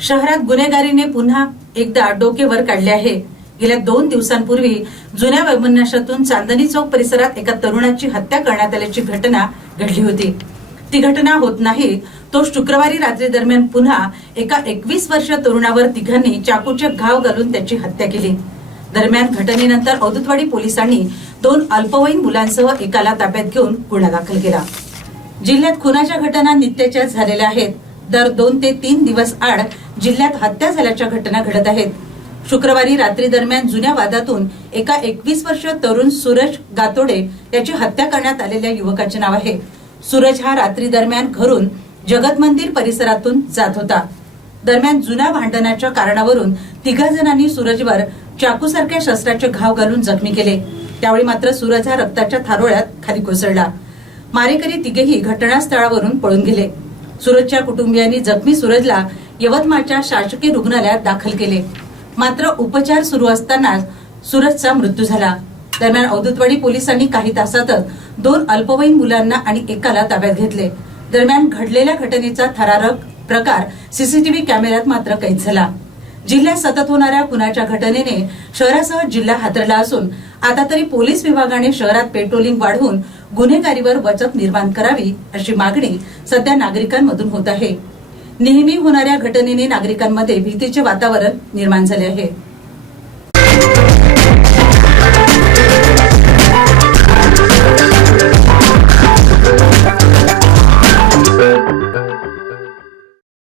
शहरात गुन्हेगारीने पुन्हा एकदा डोके वर काढले आहे. गेल्या दोन दिवसांपूर्वी जुन्या वैमनस्यातून चांदणी चौक परिसरात एका तरुणाची हत्या करण्यात आल्याची घटना घडली होती. ती घटना होत नाही तो शुक्रवारी रात्री दरम्यान पुन्हा एका एकवीस वर्ष तरुणावर तिघांनी चाकूचे घाव घालून त्याची हत्या केली. दरम्यान घटनेनंतर औदुतवाडी पोलिसांनी दोन अल्पवयीन मुलांसह एकाला ताब्यात घेऊन गुन्हा दाखल केला. जिल्ह्यात खुनाच्या घटना नित्याच्या झालेल्या आहेत. दर दोन ते तीन दिवस आड जिल्ह्यात हत्या झाल्याच्या घटना घडत आहेत. शुक्रवारी रात्री दरम्यान जुन्या वादातून एका एकवीस वर्ष तरुण सूरज गातोडे याची हत्या करण्यात आलेल्या युवकाचे नाव आहे. सूरज हा रात्री दरम्यान घरून जगत मंदिर परिसरातून जात होता. दरम्यान जुन्या भांडणाच्या कारणावरून तिघा जणांनी सूरजवर चाकूसारख्या शस्त्राचे घाव घालून जखमी केले. त्यावेळी मात्र सूरज हा रक्ताच्या थारोळ्यात खाली कोसळला. मारेकरी तिघेही घटनास्थळावरून पळून गेले. सूरजच्या कुटुंबियांनी जखमी सूरजला यवतमाळच्या शासकीय रुग्णालयात दाखल केले. मात्र उपचार सुरू असताना सूरजचा मृत्यू झाला. दरम्यान औदुतवाडी पोलिसांनी काही तासातच दोन अल्पवयीन मुलांना आणि एकाला ताब्यात घेतले. दरम्यान घडलेल्या घटनेचा थरारक प्रकार सीसीटीव्ही कॅमेऱ्यात मात्र कैद झाला. जिल्ह्यात सतत होणाऱ्या खुनाच्या घटनेने शहरासह जिल्हा हातरला असून आता तरी पोलीस विभागाने शहरात पेट्रोलिंग वाढवून गुन्हेगारीवर वचक निर्माण करावी अशी मागणी सध्या नागरिकांमधून होत आहे. नेहमी होणाऱ्या घटनेने नागरिकांमध्ये भीतीचे वातावरण निर्माण झाले आहे.